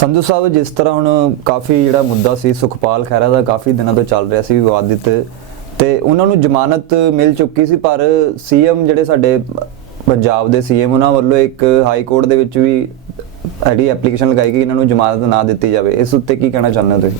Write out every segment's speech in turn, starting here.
ਸੰਧੂ ਸਾਹਿਬ ਜਿਸ ਤਰ੍ਹਾਂ ਹੁਣ ਕਾਫੀ ਜਿਹੜਾ ਮੁੱਦਾ ਸੀ ਸੁਖਪਾਲ ਖਹਿਰਾ ਦਾ ਕਾਫੀ ਦਿਨਾਂ ਤੋਂ ਚੱਲ ਰਿਹਾ ਸੀ ਵਿਵਾਦਿਤ ਤੇ ਉਹਨਾਂ ਨੂੰ ਜ਼ਮਾਨਤ ਮਿਲ ਚੁੱਕੀ ਸੀ ਪਰ ਸੀਐਮ ਜਿਹੜੇ ਸਾਡੇ ਪੰਜਾਬ ਦੇ ਸੀਐਮ ਉਹਨਾਂ ਵੱਲੋਂ ਇੱਕ ਹਾਈ ਕੋਰਟ ਦੇ ਵਿੱਚ ਵੀ ਐਡੀ ਐਪਲੀਕੇਸ਼ਨ ਲਗਾਈ ਕਿ ਇਹਨਾਂ ਨੂੰ ਜ਼ਮਾਨਤ ਨਾ ਦਿੱਤੀ ਜਾਵੇ। ਇਸ ਉੱਤੇ ਕੀ ਕਹਿਣਾ ਚਾਹੁੰਦੇ ਹੋ ਤੁਸੀਂ?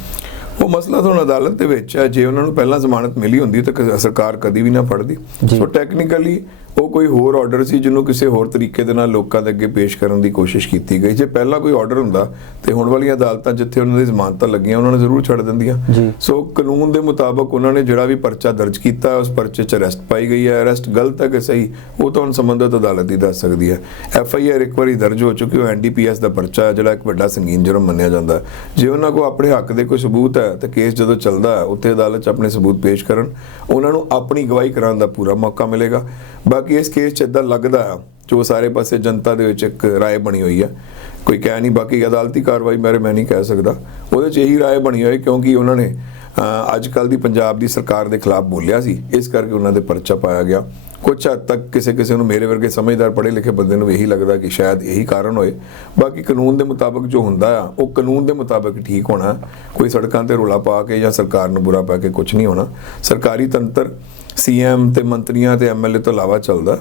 ਉਹ ਮਸਲਾ ਤਾਂ ਹੁਣ ਅਦਾਲਤ ਦੇ ਵਿੱਚ ਹੈ। ਜੇ ਉਹਨਾਂ ਨੂੰ ਪਹਿਲਾਂ ਜ਼ਮਾਨਤ ਮਿਲੀ ਹੁੰਦੀ ਤਾਂ ਸਰਕਾਰ ਕਦੀ ਵੀ ਨਾ ਫੜਦੀ। ਸੋ ਟੈਕਨੀਕਲੀ ਉਹ ਕੋਈ ਹੋਰ ਆਰਡਰ ਸੀ ਜਿਹਨੂੰ ਕਿਸੇ ਹੋਰ ਤਰੀਕੇ ਦੇ ਨਾਲ ਲੋਕਾਂ ਦੇ ਅੱਗੇ ਪੇਸ਼ ਕਰਨ ਦੀ ਕੋਸ਼ਿਸ਼ ਕੀਤੀ ਗਈ? ਜੇ ਪਹਿਲਾਂ ਕੋਈ ਆਰਡਰ ਹੁੰਦਾ ਤੇ ਹੁਣ ਵਾਲੀਆਂ ਅਦਾਲਤਾਂ ਜਿੱਥੇ ਉਹਨਾਂ ਦੀ ਜ਼ਮਾਨਤਾਂ ਲੱਗੀਆਂ ਉਹਨਾਂ ਨੂੰ ਜ਼ਰੂਰ ਛੱਡ ਦਿੰਦੀਆਂ। ਸੋ ਕਾਨੂੰਨ ਦੇ ਮੁਤਾਬਕ ਉਹਨਾਂ ਨੇ ਜਿਹੜਾ ਵੀ ਪਰਚਾ ਦਰਜ ਕੀਤਾ ਉਸ ਪਰਚੇ 'ਚ ਅਰੈਸਟ ਪਾਈ ਗਈ ਹੈ। ਅਰੈਸਟ ਗਲਤ ਹੈ ਕਿ ਸਹੀ ਉਹ ਤਾਂ ਹੁਣ ਸੰਬੰਧਿਤ ਅਦਾਲਤ ਹੀ ਦੱਸ ਸਕਦੀ ਹੈ। ਐਫ ਆਈ ਆਰ ਇੱਕ ਵਾਰੀ ਦਰਜ ਹੋ ਚੁੱਕੀ ਉਹ ਐਨਡੀਪੀਐਸ ਦਾ ਪਰਚਾ ਹੈ ਜਿਹੜਾ ਇੱਕ ਵੱਡਾ ਸੰਗੀਨ ਜੁਰਮ ਮੰਨਿਆ ਜਾਂਦਾ। ਜੇ ਉਹਨਾਂ ਕੋਲ ਆਪਣੇ ਹੱਕ ਦੇ ਕੋਈ ਸਬੂਤ ਹੈ ਤਾਂ ਕੇਸ ਜਦੋਂ ਚੱਲਦਾ ਹੈ ਉੱਥੇ ਅਦਾਲਤ 'ਚ ਆਪਣੇ ਸਬੂਤ ਪੇਸ਼ ਕਰਨ। ਉਹਨਾਂ ਨੂੰ ਆਪਣੀ ਗਵਾਹੀ ਕਰਾਉਣ ਦਾ ਪੂਰਾ ਮੌਕਾ ਮਿਲੇਗਾ। ਬਾਕੀ ਇਸ ਕੇਸ 'ਚ ਇਦਾਂ ਲੱਗਦਾ ਹੈ ਜੋ ਸਾਰੇ ਪਾਸੇ ਜਨਤਾ ਦੇ ਵਿੱਚ ਇੱਕ رائے ਬਣੀ ਹੋਈ ਹੈ ਕੋਈ ਕਹਿ ਨਹੀਂ ਬਾਕੀ ਅਦਾਲਤੀ ਕਾਰਵਾਈ ਬਾਰੇ ਮੈਂ ਨਹੀਂ ਕਹਿ ਸਕਦਾ ਉਹਦੇ 'ਚ ਇਹੀ رائے ਬਣੀ ਹੋਈ ਕਿਉਂਕਿ ਉਹਨਾਂ ਨੇ ਅਹ, ਅੱਜ ਕੱਲ ਦੀ ਪੰਜਾਬ ਦੀ ਸਰਕਾਰ ਦੇ ਖਿਲਾਫ ਬੋਲਿਆ ਸੀ ਇਸ ਕਰਕੇ ਉਹਨਾਂ ਦੇ ਪਰਚਾ ਪਾਇਆ ਗਿਆ ਕੁਝ ਹੱਦ ਤੱਕ ਕਿਸੇ ਕਿਸੇ ਨੂੰ ਮੇਰੇ ਵਰਗੇ ਸਮਝਦਾਰ ਪੜ੍ਹੇ ਲਿਖੇ ਬੰਦੇ ਨੂੰ ਇਹੀ ਲੱਗਦਾ ਕਿ ਸ਼ਾਇਦ ਇਹੀ ਕਾਰਨ ਹੋਏ। ਬਾਕੀ ਕਾਨੂੰਨ ਦੇ ਮੁਤਾਬਕ ਜੋ ਹੁੰਦਾ ਆ, ਉਹ ਕਾਨੂੰਨ ਦੇ ਮੁਤਾਬਕ ਠੀਕ ਹੋਣਾ। ਕੋਈ ਸੜਕਾਂ ਤੇ ਰੋਲਾ ਪਾ ਕੇ ਜਾਂ ਸਰਕਾਰ ਨੂੰ ਬੁਰਾ ਪਾ ਕੇ ਕੁਝ ਨਹੀਂ ਹੋਣਾ। ਸਰਕਾਰੀ ਤੰਤਰ, ਸੀਐਮ ਤੇ ਮੰਤਰੀਆਂ ਤੇ ਐਮਐਲਏ ਤੋਂ ਇਲਾਵਾ ਚੱਲਦਾ।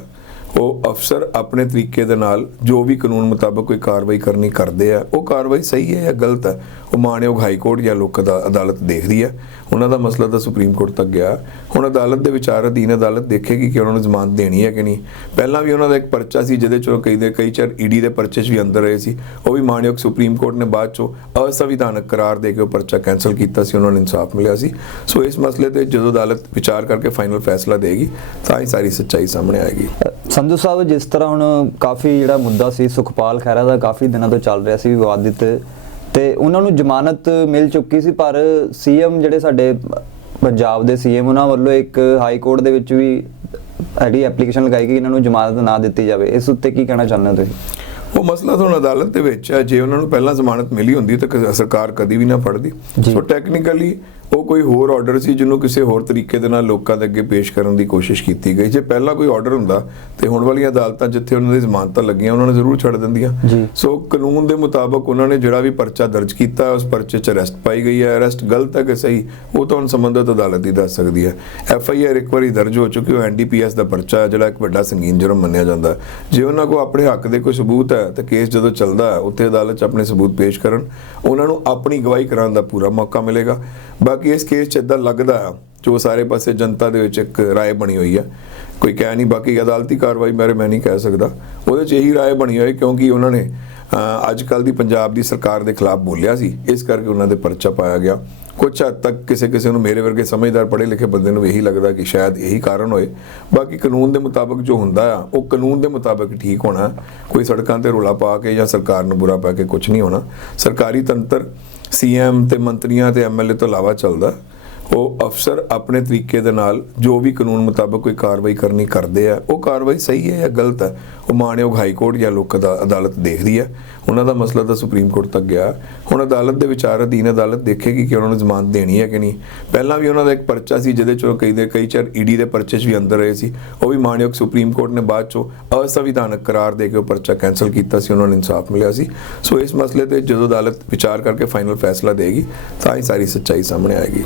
ਉਹ ਅਫਸਰ ਆਪਣੇ ਤਰੀਕੇ ਦੇ ਨਾਲ ਜੋ ਵੀ ਕਾਨੂੰਨ ਮੁਤਾਬਕ ਕੋਈ ਕਾਰਵਾਈ ਕਰਨੀ ਕਰਦੇ ਆ, ਉਹ ਕਾਰਵਾਈ ਸਹੀ ਹੈ ਜਾਂ ਗਲਤ ਹੈ? ਉਹ ਮਾਣਯੋਗ ਹਾਈ ਕੋਰਟ ਜਾਂ ਲੋਕ ਅਦਾ- ਅਦਾਲਤ ਦੇਖਦੀ ਹੈ। ਉਹਨਾਂ ਦਾ ਮਸਲਾ ਤਾਂ ਸੁਪਰੀਮ ਕੋਰਟ ਤੱਕ ਗਿਆ। ਹੁਣ ਅਦਾਲਤ ਦੇ ਵਿਚਾਰ ਅਧੀਨ ਅਦਾਲਤ ਦੇਖੇਗੀ ਕਿ ਉਹਨਾਂ ਨੂੰ ਜ਼ਮਾਨਤ ਦੇਣੀ ਹੈ ਕਿ ਨਹੀਂ। ਪਹਿਲਾਂ ਵੀ ਉਹਨਾਂ ਦਾ ਇੱਕ ਪਰਚਾ ਸੀ, ਜਿਹਦੇ ਚੋਂ ਕਈ ਦੇ, ਕਈ ਚਿਰ ਈਡੀ ਦੇ ਪਰਚੇ 'ਚ ਵੀ ਅੰਦਰ ਰਹੇ ਸੀ। ਉਹ ਵੀ ਮਾਣਯੋਗ ਸੁਪਰੀਮ ਕੋਰਟ ਨੇ ਬਾਅਦ ਚੋਂ ਅਸੰਵਿਧਾਨਕ ਕਰਾਰ ਦੇ ਕੇ ਉਹ ਪਰਚਾ ਕੈਨਸਲ ਕੀਤਾ ਸੀ, ਉਹਨਾਂ ਨੂੰ ਇਨਸਾਫ ਮਿਲਿਆ ਸੀ। ਸੋ ਇਸ ਮਸਲੇ ਤੇ ਜਦੋਂ ਅਦਾਲਤ ਵਿਚਾਰ ਕਰਕੇ ਫਾਈਨਲ ਫੈਸਲਾ ਦੇਗੀ, ਤਾਂ ਹੀ ਸਾਰੀ ਸੱਚਾਈ ਸਾਹਮਣੇ ਆਏਗੀ। ਸੰਧੂ ਸਾਹਿਬ, ਜਿਸ ਤਰ੍ਹਾਂ ਹੁਣ ਕਾਫੀ ਜਿਹੜਾ ਮੁੱਦਾ ਸੀ, ਸੁਖਪਾਲ ਖਹਿਰਾ ਦਾ ਕਾਫੀ ਦਿਨਾਂ ਤੋਂ ਚੱਲ ਰਿਹਾ ਸੀ ਵਿਵਾਦਿਤ ਤੇ ਉਹਨਾਂ ਨੂੰ ਜ਼ਮਾਨਤ ਮਿਲ ਚੁੱਕੀ ਸੀ, ਪਰ ਸੀਐਮ ਜਿਹੜੇ ਸਾਡੇ ਪੰਜਾਬ ਦੇ ਸੀਐਮ, ਉਹਨਾਂ ਵੱਲੋਂ ਇੱਕ ਹਾਈ ਕੋਰਟ ਦੇ ਵਿੱਚ ਵੀ ਐਡੀ ਐਪਲੀਕੇਸ਼ਨ ਲਗਾਈ ਕਿ ਇਹਨਾਂ ਨੂੰ ਜ਼ਮਾਨਤ ਨਾ ਦਿੱਤੀ ਜਾਵੇ। ਇਸ ਉੱਤੇ ਕੀ ਕਹਿਣਾ ਚਾਹੁੰਦੇ ਹੋ ਤੁਸੀਂ? ਉਹ ਮਸਲਾ ਤਾਂ ਹੁਣ ਅਦਾਲਤ ਦੇ ਵਿੱਚ ਹੈ। ਜੇ ਉਹਨਾਂ ਨੂੰ ਪਹਿਲਾਂ ਜ਼ਮਾਨਤ ਮਿਲੀ ਹੁੰਦੀ ਤਾਂ ਸਰਕਾਰ ਕਦੀ ਵੀ ਨਾ ਫੜਦੀ। ਸੋ ਟੈਕਨੀਕਲੀ ਉਹ ਕੋਈ ਹੋਰ ਆਰਡਰ ਸੀ ਜਿਹਨੂੰ ਕਿਸੇ ਹੋਰ ਤਰੀਕੇ ਦੇ ਨਾਲ ਲੋਕਾਂ ਦੇ ਅੱਗੇ ਪੇਸ਼ ਕਰਨ ਦੀ ਕੋਸ਼ਿਸ਼ ਕੀਤੀ ਗਈ। ਜੇ ਪਹਿਲਾਂ ਕੋਈ ਆਰਡਰ ਹੁੰਦਾ ਤੇ ਹੁਣ ਵਾਲੀਆਂ ਅਦਾਲਤਾਂ ਜਿੱਥੇ ਉਹਨਾਂ ਦੀ ਜ਼ਮਾਨਤਾਂ ਲੱਗੀਆਂ ਉਹਨਾਂ ਨੂੰ ਜ਼ਰੂਰ ਛੱਡ ਦਿੰਦੀਆਂ। ਸੋ ਕਾਨੂੰਨ ਦੇ ਮੁਤਾਬਕ ਉਹਨਾਂ ਨੇ ਜਿਹੜਾ ਵੀ ਪਰਚਾ ਦਰਜ ਕੀਤਾ ਉਸ ਪਰਚੇ 'ਚ ਅਰੈਸਟ ਪਾਈ ਗਈ ਹੈ। ਅਰੈਸਟ ਗਲਤ ਹੈ ਕਿ ਸਹੀ ਉਹ ਤਾਂ ਹੁਣ ਸੰਬੰਧਿਤ ਅਦਾਲਤ ਹੀ ਦੱਸ ਸਕਦੀ ਹੈ। ਐਫ ਆਈ ਆਰ ਇੱਕ ਵਾਰੀ ਦਰਜ ਹੋ ਚੁੱਕੀ ਉਹ ਐਨਡੀਪੀਐਸ ਦਾ ਪਰਚਾ ਜਿਹੜਾ ਇੱਕ ਵੱਡਾ ਸੰਗੀਨ ਜੁਰਮ ਮੰਨਿਆ ਜਾਂਦਾ। ਜੇ ਉਹਨਾਂ ਕੋਲ ਆਪਣੇ ਹੱਕ ਦੇ ਕੋਈ ਸਬੂਤ ਹੈ ਤਾਂ ਕੇਸ ਜਦੋਂ ਚੱਲਦਾ ਹੈ ਉੱਥੇ ਅਦਾਲਤ 'ਚ ਆਪਣੇ ਸਬੂਤ ਪੇਸ਼ ਕਰਨ ਉਹਨਾਂ ਨੂੰ ਆਪਣੀ ਗਵਾਹੀ ਕਰਾਉਣ ਦਾ ਪੂਰਾ ਮੌਕਾ ਮਿਲੇਗਾ ਬਾਕੀ ਇਸ ਕੇਸ 'ਚ ਇਦਾਂ ਲੱਗਦਾ ਹੈ ਜੋ ਸਾਰੇ ਪਾਸੇ ਜਨਤਾ ਦੇ ਵਿੱਚ ਇੱਕ رائے ਬਣੀ ਹੋਈ ਹੈ ਕੋਈ ਕਹਿ ਨਹੀਂ ਬਾਕੀ ਅਦਾਲਤੀ ਕਾਰਵਾਈ ਬਾਰੇ ਮੈਂ ਨਹੀਂ ਕਹਿ ਸਕਦਾ ਉਹਦੇ 'ਚ ਇਹੀ رائے ਬਣੀ ਹੋਈ ਕਿਉਂਕਿ ਉਹਨਾਂ ਨੇ ਅਹ, ਅੱਜ ਕੱਲ ਦੀ ਪੰਜਾਬ ਦੀ ਸਰਕਾਰ ਦੇ ਖਿਲਾਫ ਬੋਲਿਆ ਸੀ। ਇਸ ਕਰਕੇ ਉਹਨਾਂ ਦੇ ਪਰਚਾ ਪਾਇਆ ਗਿਆ। ਕੁਝ ਹੱਦ ਤੱਕ ਕਿਸੇ ਕਿਸੇ ਨੂੰ ਮੇਰੇ ਵਰਗੇ ਸਮਝਦਾਰ ਪੜ੍ਹੇ ਲਿਖੇ ਬੰਦੇ ਨੂੰ ਇਹੀ ਲੱਗਦਾ ਕਿ ਸ਼ਾਇਦ ਇਹੀ ਕਾਰਨ ਹੋਏ। ਬਾਕੀ ਕਾਨੂੰਨ ਦੇ ਮੁਤਾਬਕ ਜੋ ਹੁੰਦਾ ਆ, ਉਹ ਕਾਨੂੰਨ ਦੇ ਮੁਤਾਬਕ ਠੀਕ ਹੋਣਾ। ਕੋਈ ਸੜਕਾਂ ਤੇ ਰੋਲਾ ਪਾ ਕੇ ਜਾਂ ਸਰਕਾਰ ਨੂੰ ਬੁਰਾ ਪਾ ਕੇ ਕੁਝ ਨਹੀਂ ਹੋਣਾ। ਸਰਕਾਰੀ ਤੰਤਰ ਸੀਐਮ ਤੇ ਮੰਤਰੀਆਂ ਤੇ ਐਮਐਲਏ ਤੋਂ ਇਲਾਵਾ ਚੱਲਦਾ। ਉਹ ਅਫਸਰ ਆਪਣੇ ਤਰੀਕੇ ਦੇ ਨਾਲ ਜੋ ਵੀ ਕਾਨੂੰਨ ਮੁਤਾਬਕ ਕੋਈ ਕਾਰਵਾਈ ਕਰਨੀ ਕਰਦੇ ਆ, ਉਹ ਕਾਰਵਾਈ ਸਹੀ ਹੈ ਜਾਂ ਗਲਤ ਹੈ? ਉਹ ਮਾਣਯੋਗ ਹਾਈ ਕੋਰਟ ਜਾਂ ਲੋਕ ਅਦਾ- ਅਦਾਲਤ ਦੇਖਦੀ ਹੈ। ਉਹਨਾਂ ਦਾ ਮਸਲਾ ਤਾਂ ਸੁਪਰੀਮ ਕੋਰਟ ਤੱਕ ਗਿਆ। ਹੁਣ ਅਦਾਲਤ ਦੇ ਵਿਚਾਰ ਅਧੀਨ ਅਦਾਲਤ ਦੇਖੇਗੀ ਕਿ ਉਹਨਾਂ ਨੂੰ ਜ਼ਮਾਨਤ ਦੇਣੀ ਹੈ ਕਿ ਨਹੀਂ। ਪਹਿਲਾਂ ਵੀ ਉਹਨਾਂ ਦਾ ਇੱਕ ਪਰਚਾ ਸੀ, ਜਿਹਦੇ ਚੋਂ ਕਈ ਦੇ, ਕਈ ਚਿਰ ਈਡੀ ਦੇ ਪਰਚੇ 'ਚ ਵੀ ਅੰਦਰ ਰਹੇ ਸੀ। ਉਹ ਵੀ ਮਾਣਯੋਗ ਸੁਪਰੀਮ ਕੋਰਟ ਨੇ ਬਾਅਦ ਚੋਂ ਅਸੰਵਿਧਾਨਕ ਕਰਾਰ ਦੇ ਕੇ ਉਹ ਪਰਚਾ ਕੈਨਸਲ ਕੀਤਾ ਸੀ, ਉਹਨਾਂ ਨੂੰ ਇਨਸਾਫ ਮਿਲਿਆ ਸੀ। ਸੋ ਇਸ ਮਸਲੇ ਤੇ ਜਦੋਂ ਅਦਾਲਤ ਵਿਚਾਰ ਕਰਕੇ ਫਾਈਨਲ ਫੈਸਲਾ ਦੇਗੀ, ਤਾਂ ਹੀ ਸਾਰੀ ਸੱਚਾਈ ਸਾਹਮਣੇ ਆਏਗੀ।